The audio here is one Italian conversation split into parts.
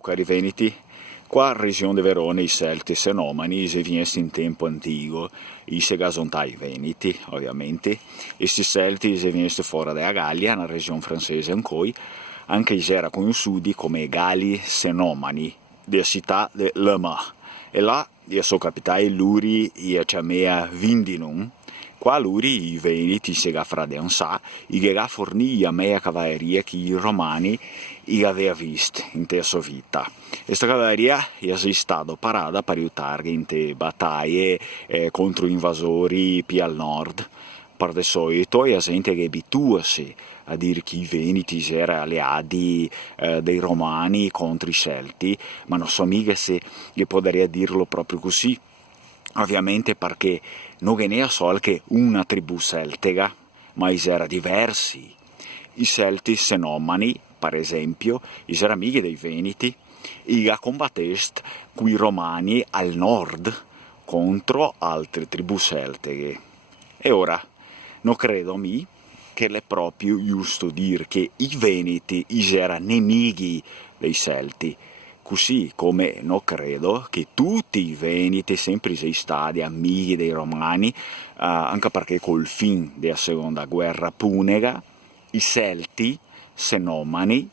Ciao cari veneti, qua regione de Verona i Celti senomani se viesti in tempo antico, i se gasontai veneti ovviamente, e sti Celti se viesti fuori dalla Gallia, una regione francese ancora, anche i era conosciuti come Gali senomani, della città di Le Mans, e là io so capitale luri io chiamea Vindinum. Qua luri i veneti si frade un sa, i fornì a mea cavalleria che i romani i aveva visto in te sua vita. E sta cavalleria è stata parata per aiutare in te battaglie contro invasori più al nord. Per di solito è gente che abituasi a dire che i veneti erano alleati dei romani contro i celti, ma non so mica se io potrei dirlo proprio così. Ovviamente perché non è solo che una tribù celtica, ma era diversi. I celti senomani, per esempio, erano amici dei veneti, e combattest con i romani al nord contro altre tribù celtiche. E ora, non credo mi che è proprio giusto dire che i veneti erano nemici dei celti, così come non credo che tutti i veneti sempre siano stati amici dei romani, anche perché col fin della seconda guerra punica i celti senomani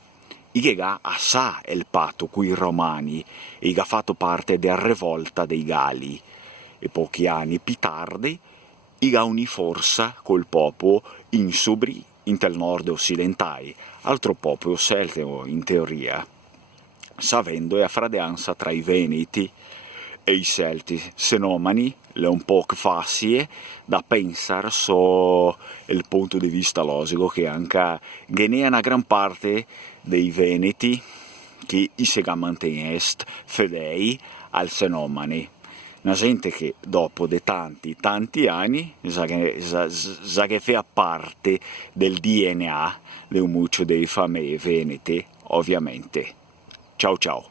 che ha assai il patto con i romani e che ha fatto parte della rivolta dei Gali, e pochi anni più tardi ha unì forza col popolo insubri in tel nord occidentale, altro popolo celtico in teoria, sapendo la fratellanza tra i veneti e i celti senomani è un po' facile da pensare il punto di vista logico che anche una gran parte dei veneti che si mantengono fedeli al senomani. Una gente che dopo di tanti anni sa che fa parte del DNA di un mucchio dei famiglie venete, ovviamente. Ciao ciao.